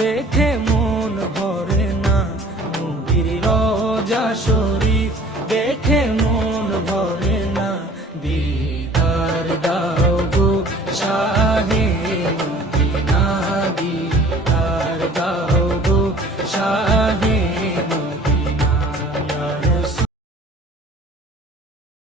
দেখে মন ভরে না, নবীর রওজা শরীফ দেখে মন ভরে না। দিদার দাও গো শাহে মদিনা, দিদার দাও গো শাহে